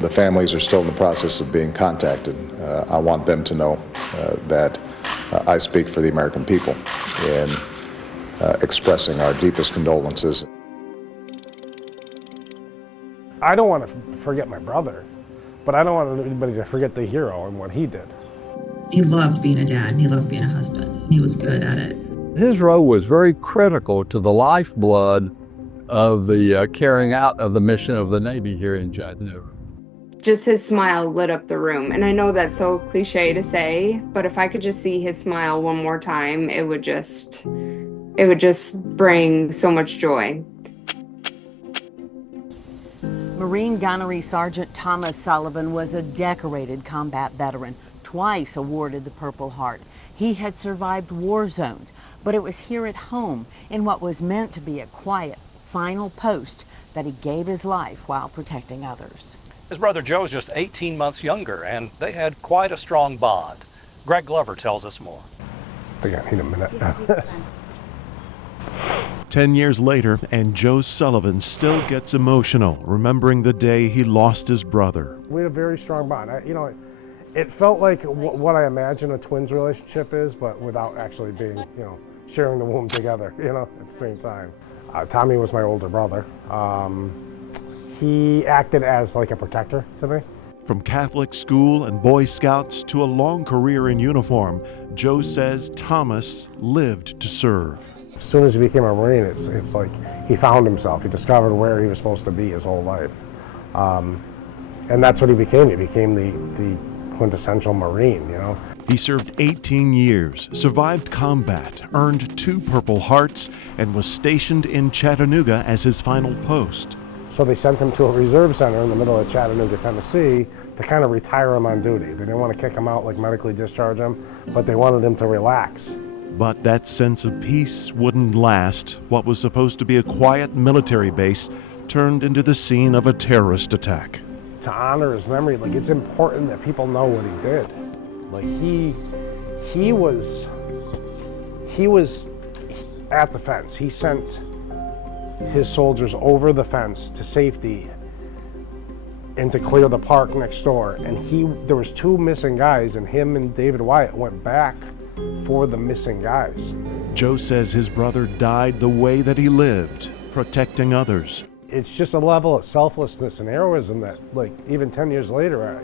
the families are still in the process of being contacted. I want them to know that I speak for the American people in expressing our deepest condolences. I don't want to forget my brother, but I don't want anybody to forget the hero and what he did. He loved being a dad, and he loved being a husband, and he was good at it. His role was very critical to the lifeblood of the carrying out of the mission of the Navy here in Chattanooga. Just his smile lit up the room. And I know that's so cliche to say, but if I could just see his smile one more time, it would just bring so much joy. Marine Gunnery Sergeant Thomas Sullivan was a decorated combat veteran, twice awarded the Purple Heart. He had survived war zones, but it was here at home in what was meant to be a quiet, final post that he gave his life while protecting others. His brother Joe's just 18 months younger, and they had quite a strong bond. Greg Glover tells us more. I think I need a minute. 10 years later, and Joe Sullivan still gets emotional, remembering the day he lost his brother. We had a very strong bond. It felt like what I imagine a twins relationship is, but without actually being, sharing the womb together, at the same time. Tommy was my older brother. He acted as like a protector to me. From Catholic school and Boy Scouts to a long career in uniform, Joe says Thomas lived to serve. As soon as he became a Marine, it's like he found himself. He discovered where he was supposed to be his whole life. And that's what he became. He became the quintessential Marine, He served 18 years, survived combat, earned 2 Purple Hearts, and was stationed in Chattanooga as his final post. So they sent him to a reserve center in the middle of Chattanooga, Tennessee, to kind of retire him on duty. They didn't want to kick him out, like medically discharge him, but they wanted him to relax. But that sense of peace wouldn't last. What was supposed to be a quiet military base turned into the scene of a terrorist attack. To honor his memory, it's important that people know what he did. He was at the fence. He sent his soldiers over the fence to safety and to clear the park next door. And there was 2 missing guys, and him and David Wyatt went back for the missing guys. Joe says his brother died the way that he lived, protecting others. It's just a level of selflessness and heroism that, even 10 years later,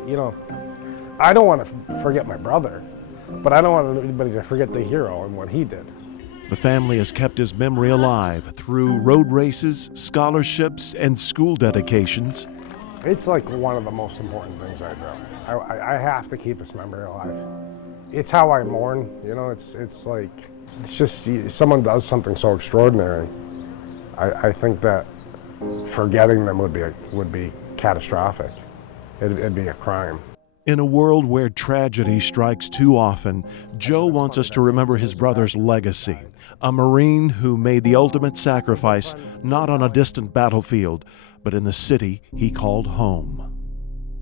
I don't want to forget my brother, but I don't want anybody to forget the hero and what he did. The family has kept his memory alive through road races, scholarships, and school dedications. It's one of the most important things I do. I have to keep his memory alive. It's how I mourn, it's just someone does something so extraordinary. I think that forgetting them would be catastrophic. It'd be a crime. In a world where tragedy strikes too often, Joe wants us to remember his brother's legacy, a Marine who made the ultimate sacrifice not on a distant battlefield, but in the city he called home.